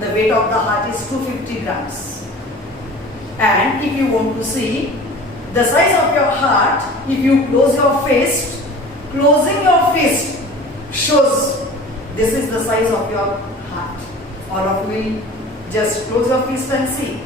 the weight of the heart is 250 grams. And if you want to see the size of your heart, if you close your fist, closing your fist shows this is the size of your heart. All of you will just close your fist and see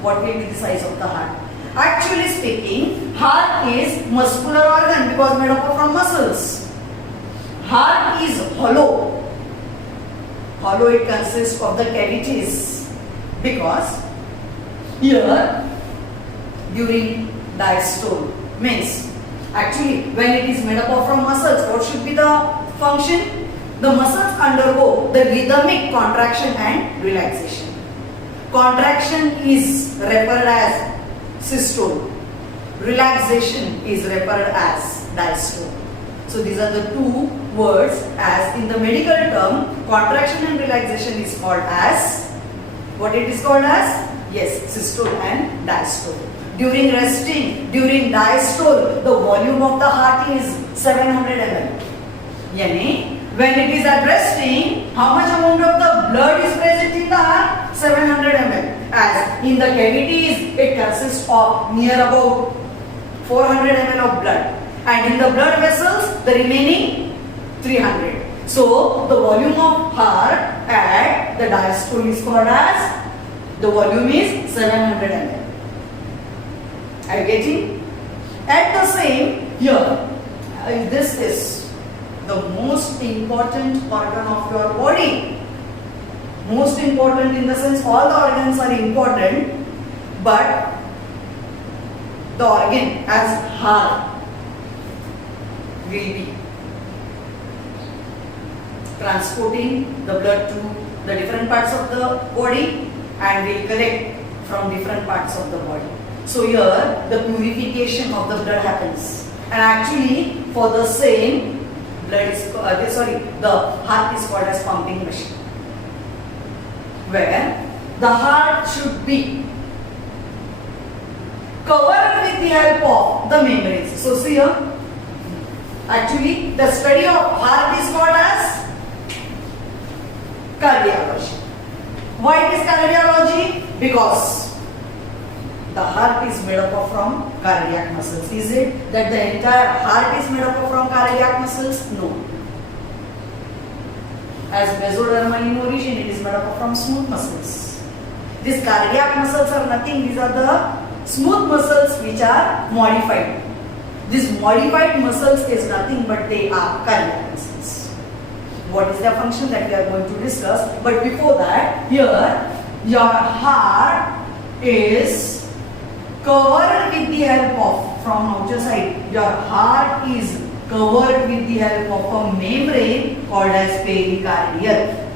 what will be the size of the heart. Actually speaking, heart is muscular organ because made up from muscles. Heart is hollow. Hollow, it consists of the cavities because here during diastole means actually when it is made up from muscles, what should be the function? The muscles undergo the rhythmic contraction and relaxation. Contraction is referred as systole. Relaxation is referred as diastole. So these are the two words. As in the medical term, contraction and relaxation is called as, what it is called as? Yes, systole and diastole. During resting, during diastole, the volume of the heart is 700 ml. Yani, when it is at resting, how much amount of the blood is present in the heart? 700 ml. As in the cavities, it consists of near about 400 ml of blood. And in the blood vessels, the remaining 300. So, the volume of heart at the diastole is called as, the volume is 700 ml. Are you getting? At the same, here, this is the most important organ of your body. Most important in the sense all the organs are important, but the organ as heart will be transporting the blood to the different parts of the body and will collect from different parts of the body. So here the purification of the blood happens, and actually for the same blood is the heart is called as pumping machine, where the heart should be covered with the help of the membranes. So see here, actually the study of heart is called as cardiology. Why it is cardiology? Because the heart is made up from cardiac muscles. Is it that the entire heart is made up from cardiac muscles? No. As mesodermal in origin, it is made up from smooth muscles. These cardiac muscles are nothing. These are the smooth muscles which are modified. These modified muscles is nothing but they are cardiac muscles. What is their function that we are going to discuss? But before that, here your heart is covered with the help of, from outer side, your heart is covered with the help of a membrane called as pericardial.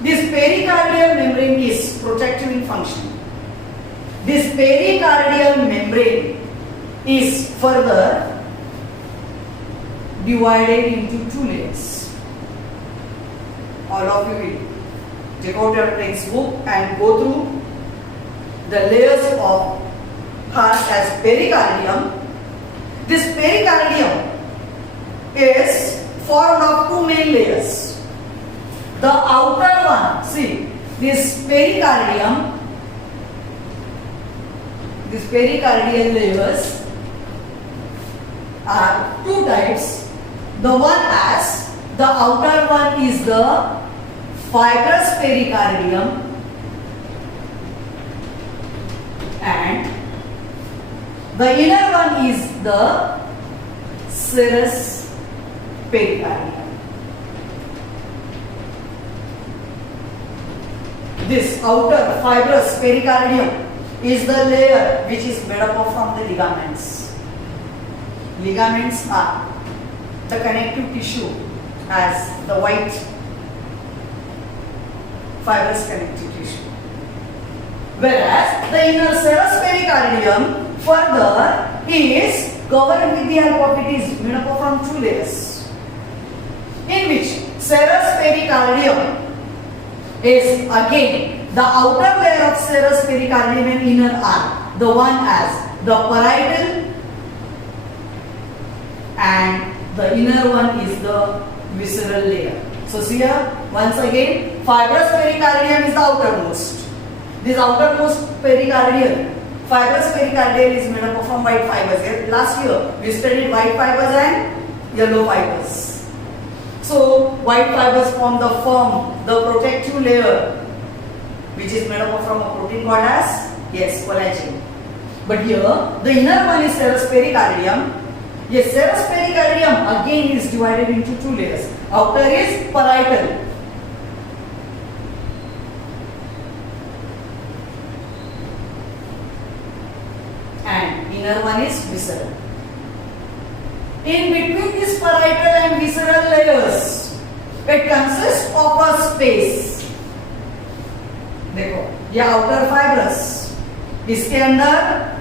This pericardial membrane is protective in function. This pericardial membrane is further divided into two layers. All of you will take out your textbook and go through the layers of heart as pericardium. This pericardium is formed of two main layers. The outer one, see, this pericardium, these pericardial layers are two types. The one as, the outer one is the fibrous pericardium, and the inner one is the serous pericardium. This outer fibrous pericardium is the layer which is made up from the ligaments. Ligaments are the connective tissue as the white fibrous connective tissue. Whereas the inner serous pericardium further is covered with the help of, it is made up from two layers, in which serous pericardium is again the outer layer of serous pericardium and inner are the one as the parietal, and the inner one is the visceral layer. So see here, Once again, fibrous pericardium is the outermost. This outermost pericardial, fibrous pericardial is made up from white fibers. Last year we studied white fibers and yellow fibers. So white fibers form the protective layer, which is made up from a protein called as collagen. But here the inner one is serous pericardium. Yes, serous pericardium again is divided into two layers. Outer is parietal. And inner one is visceral. In between this parietal and visceral layers, it consists of a space. देखो, ये outer fibrous, इसके अंदर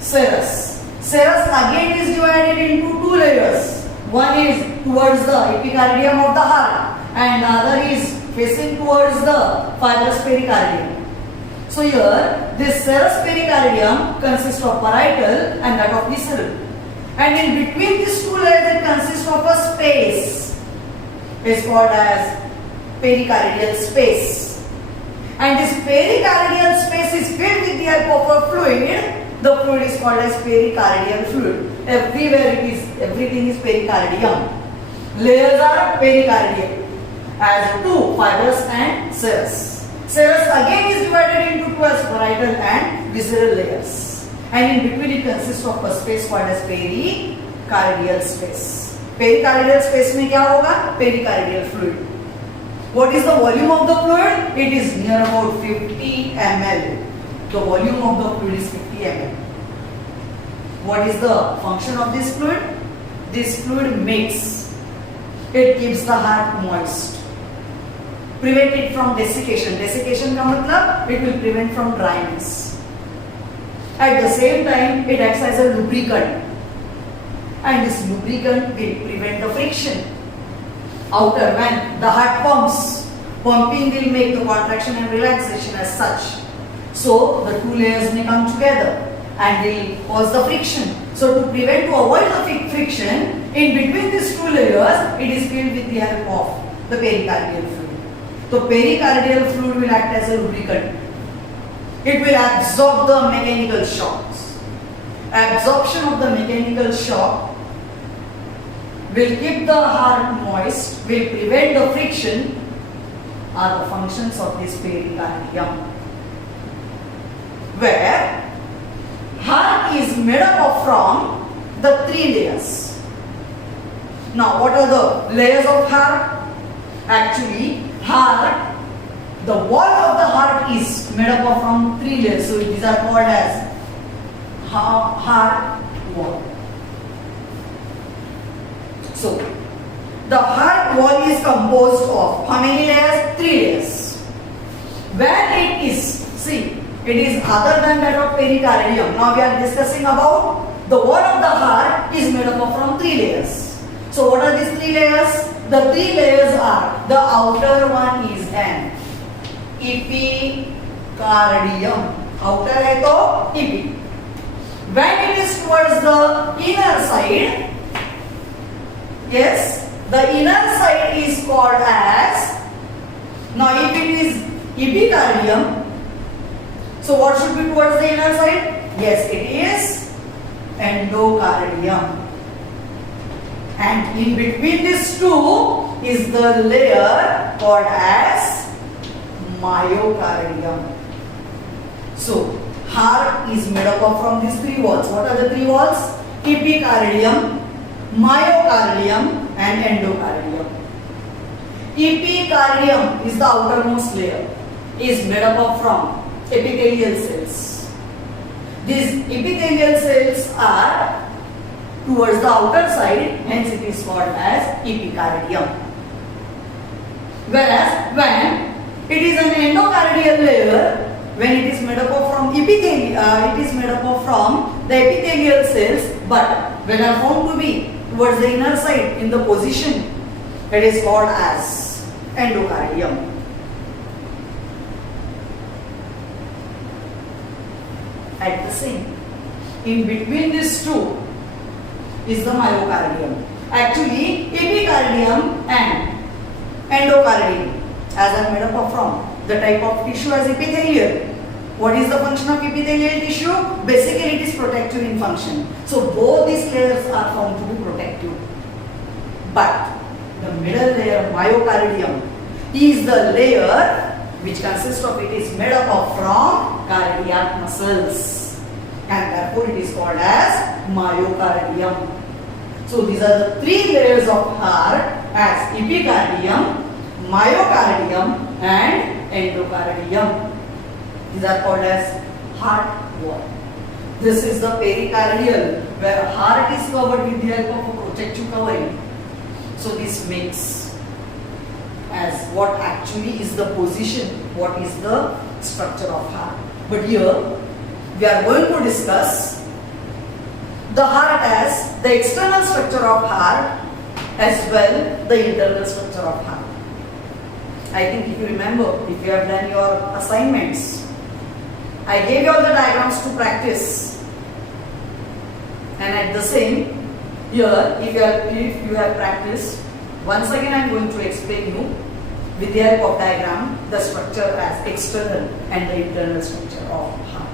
serous. Serous again is divided into two layers. One is towards the epicardium of the heart and the other is facing towards the fibrous pericardium. So here this serous pericardium consists of parietal and that of visceral. And in between these two layers it consists of a space. It's called as pericardial space. And this pericardial space is filled with the help of a fluid. The fluid is called as pericardial fluid. Everywhere everything is pericardium. Layers are pericardial as two, fibrous and serous. Serous again is divided into two as parietal and visceral layers. And in between it consists of a space called as pericardial space. Pericardial space में क्या होगा? Pericardial fluid. What is the volume of the fluid? It is near about 50 ml. The volume of the fluid is 50 ml. What is the function of this fluid? This fluid makes, it keeps the heart moist. Prevent it from desiccation. Desiccation का मतलब it will prevent from dryness. At the same time, it acts as a lubricant. And this lubricant will prevent the friction. Outer, when the heart pumps, pumping will make the contraction and relaxation as such. So the two layers may come together and will cause the friction. So to avoid the friction, in between these two layers, it is filled with the help of the pericardial fluid. The pericardial fluid will act as a lubricant. It will absorb the mechanical shocks. Absorption of the mechanical shock will keep the heart moist, will prevent the friction, are the functions of this pericardium. Where heart is made up of from the three layers. Now what are the layers of heart? Actually, heart, the wall of the heart is made up of from three layers. So these are called as heart wall. So the heart wall is composed of how many layers? Three layers. Where it is, see, it is other than that of pericardium. Now we are discussing about the wall of the heart is made up of from three layers. So what are these three layers? The three layers are, the outer one is an epicardium. Outer है तो epi. When it is towards the inner side, yes, the inner side is called as, now if it is epicardium, so what should be towards the inner side? Yes, it is endocardium. And in between these two is the layer called as myocardium. So heart is made up of from these three walls. What are the three walls? Epicardium, myocardium and endocardium. Epicardium is the outermost layer, is made up of from epithelial cells. These epithelial cells are towards the outer side, hence it is called as epicardium. Whereas when it is an endocardial layer, when it is made up of from epithelial, it is made up of from the epithelial cells, but when are found to be towards the inner side in the position, it is called as endocardium. At the same, in between these two is the myocardium. Actually, epicardium and endocardium as I'm made up of from. The type of tissue as epithelial. What is the function of epithelial tissue? Basically it is protective in function. So both these layers are found to be protective. But the middle layer, myocardium, is the layer which consists of, it is made up of from cardiac muscles, and therefore it is called as myocardium. So these are the three layers of heart as epicardium, myocardium and endocardium. These are called as heart wall. This is the pericardial, where heart is covered with the help of a protective covering. So this makes as what actually is the position, what is the structure of heart. But here we are going to discuss the heart as the external structure of heart as well the internal structure of heart. I think if you remember, if you have done your assignments, I gave you all the diagrams to practice, and at the same here, if you have practiced, once again I am going to explain you with the help of diagram the structure as external and the internal structure of heart.